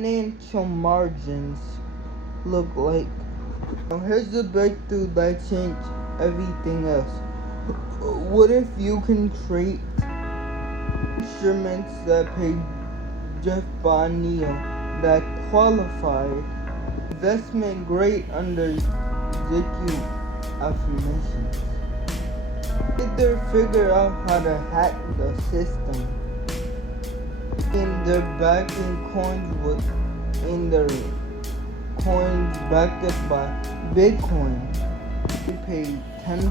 financial margins look like. Now here's the breakthrough that changed everything else. What if you can create instruments that pay Jeff Bonilla that qualified investment grade under ZQ affirmations? Did they figure out how to hack the system? And they're backing coins in their coins backed up by Bitcoin. They pay 10%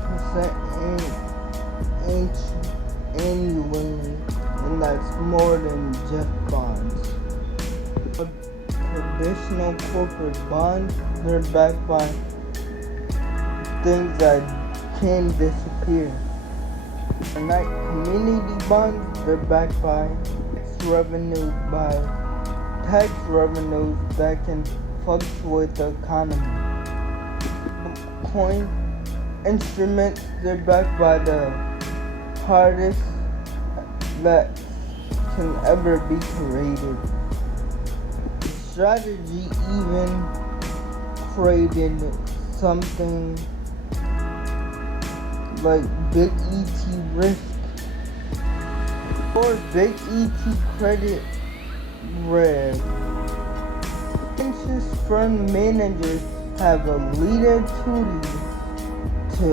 annually, and that's more than Jeff bonds. Traditional corporate bonds, they're backed by things that can disappear. Like community bonds, they're backed by tax revenues that can fluctuate the economy. Coin instruments, they're backed by the hardest that can ever be created. Strategy even created something like Big ET Risk or Big ET Credit Red. Pension fund managers have a leader duty to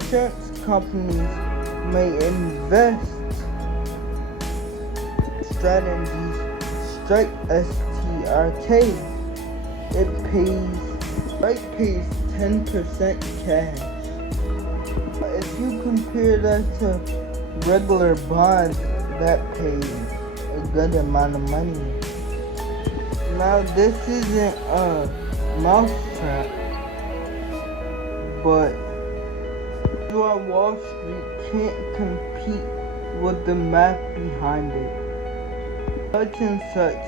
insurance companies may invest strategies strike STRK. Strike pays 10% cash. If you compare that to regular bonds that pay a good amount of money. Now this isn't a mousetrap, but Wall Street can't compete with the math behind it. Such and such,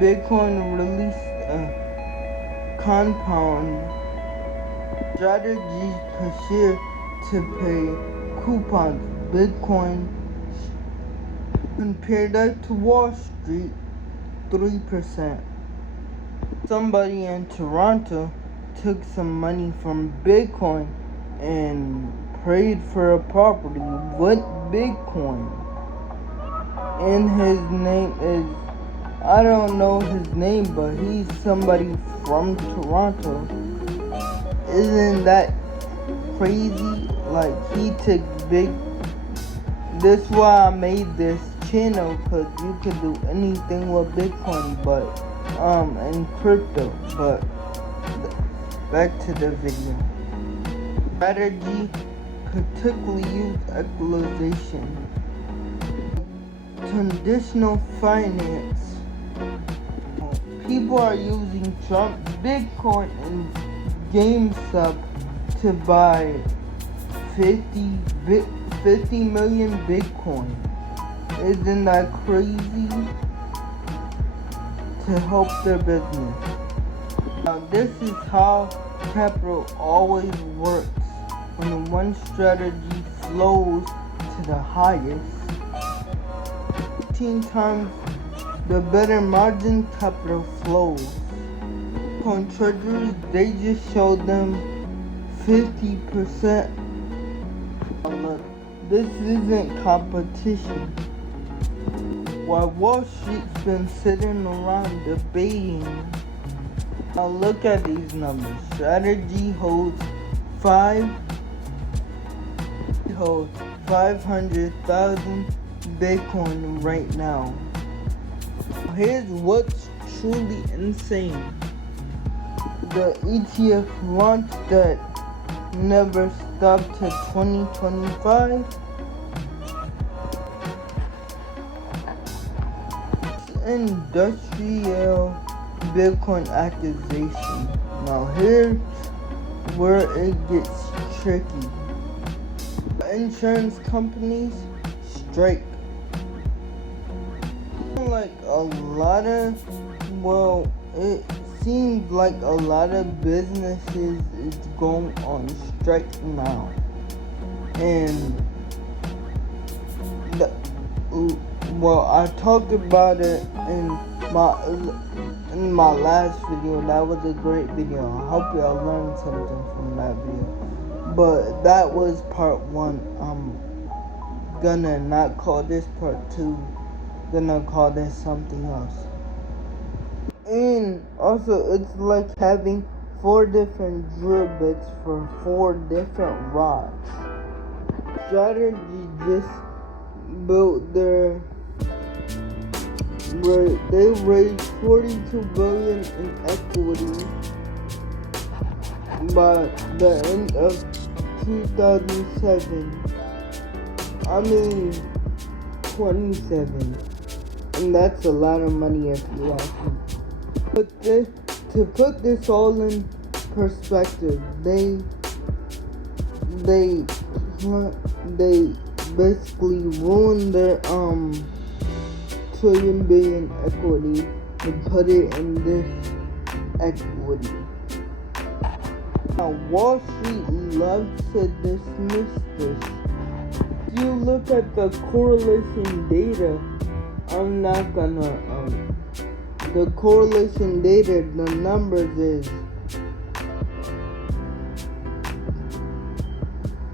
Bitcoin released a compound strategy per share to pay coupons. Bitcoin compared that to Wall Street, 3%. Somebody in Toronto took some money from Bitcoin and prayed for a property with Bitcoin. And his name is, I don't know his name, but he's somebody from Toronto. Isn't that crazy? Like, he took that's why I made this channel, cause you can do anything with Bitcoin, but and crypto. But back to the video. Strategy particularly use equalization. Traditional finance. People are using Trump, Bitcoin, and GameStop to buy 50 million Bitcoin. Isn't that crazy? To help their business. Now this is how capital always works. When one strategy flows to the highest, 15 times the better margin capital flows. On treasuries, they just showed them 50%. Look, this isn't competition. While Wall Street's been sitting around debating. Now look at these numbers. Strategy holds 500,000 Bitcoin right now. Here's what's truly insane. The ETF launch that never stopped to 2025. Industrial Bitcoin accusation. Now here's where it gets tricky. Insurance companies strike. Like a lot of, it seems like a lot of businesses is going on strike now. And I talked about it in my in my last video. That was a great video. I hope y'all learned something from that video. But that was part 1. I'm gonna not call this part 2. Gonna call this something else. And also, it's like having 4 different drill bits for 4 different rods. Strategy just built their. They raised $42 billion in equity by the end of 2007. 27. And that's a lot of money if you ask me. But to put this all in perspective, they basically ruined their trillion billion equity and put it in this equity. Now Wall Street loves to dismiss this. If you look at the correlation data, I'm not gonna the correlation data, the numbers is,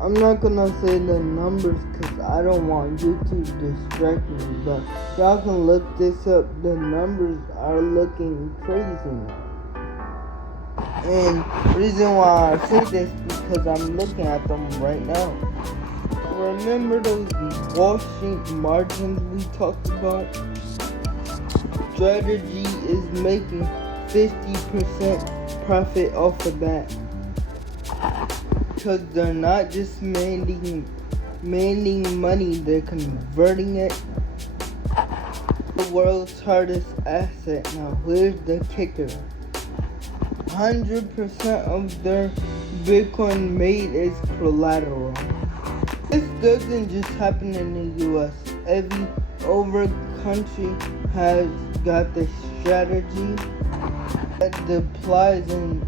I'm not gonna say the numbers because I don't want YouTube to distract me, but y'all can look this up. The numbers are looking crazy now. And the reason why I say this because I'm looking at them right now. Remember those Wall Street margins we talked about? Strategy is making 50% profit off of that. Because they're not just manning money, they're converting it. The world's hardest asset. Now here's the kicker. 100% of their Bitcoin made is collateral. This doesn't just happen in the US. Every country has got the strategy that applies in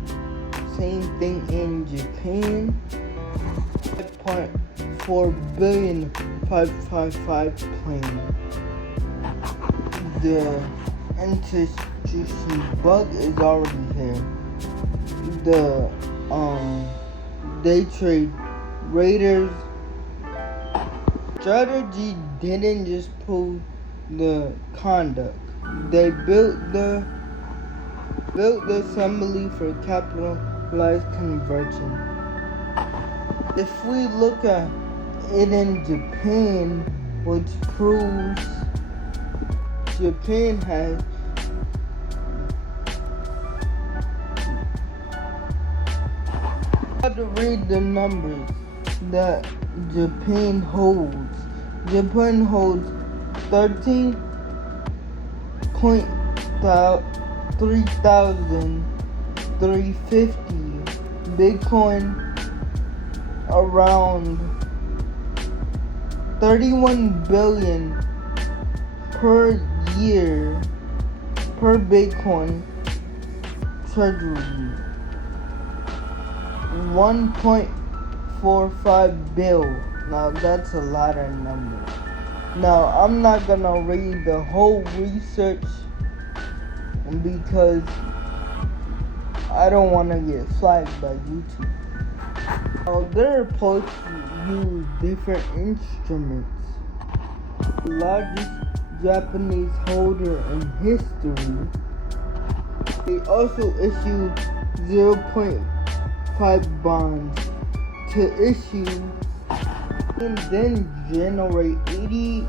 same thing in Japan. 5.4 billion 555 plan. The institution bug is already here. The day trade raiders strategy didn't just prove the conduct. They built the assembly for capitalized conversion. If we look at it in Japan, which proves Japan has how to read the numbers that Japan holds. Japan holds 13,350 Bitcoin, around 31 billion per year per Bitcoin treasury. 1.45 bill. Now that's a lot of numbers. Now I'm not gonna read the whole research because I don't want to get flagged by YouTube. Now they're supposed to use different instruments. The largest Japanese holder in history. They also issued 0.5 bonds to issue and then generate 80%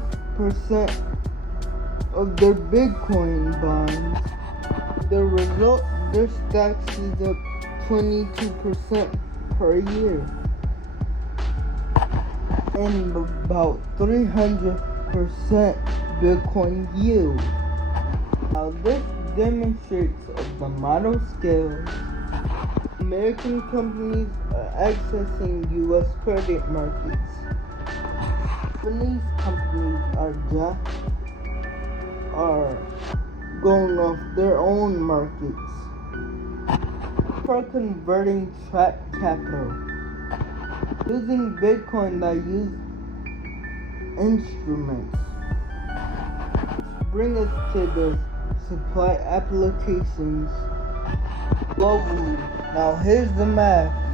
of their Bitcoin bonds. The result, their stocks is up 22% per year and about 300% Bitcoin yield. Now this demonstrates the model scale. American companies are accessing US credit markets. Japanese companies are going off their own markets for converting trapped capital. Using Bitcoin that use instruments. Bring us to the supply applications globally. Now here's the math.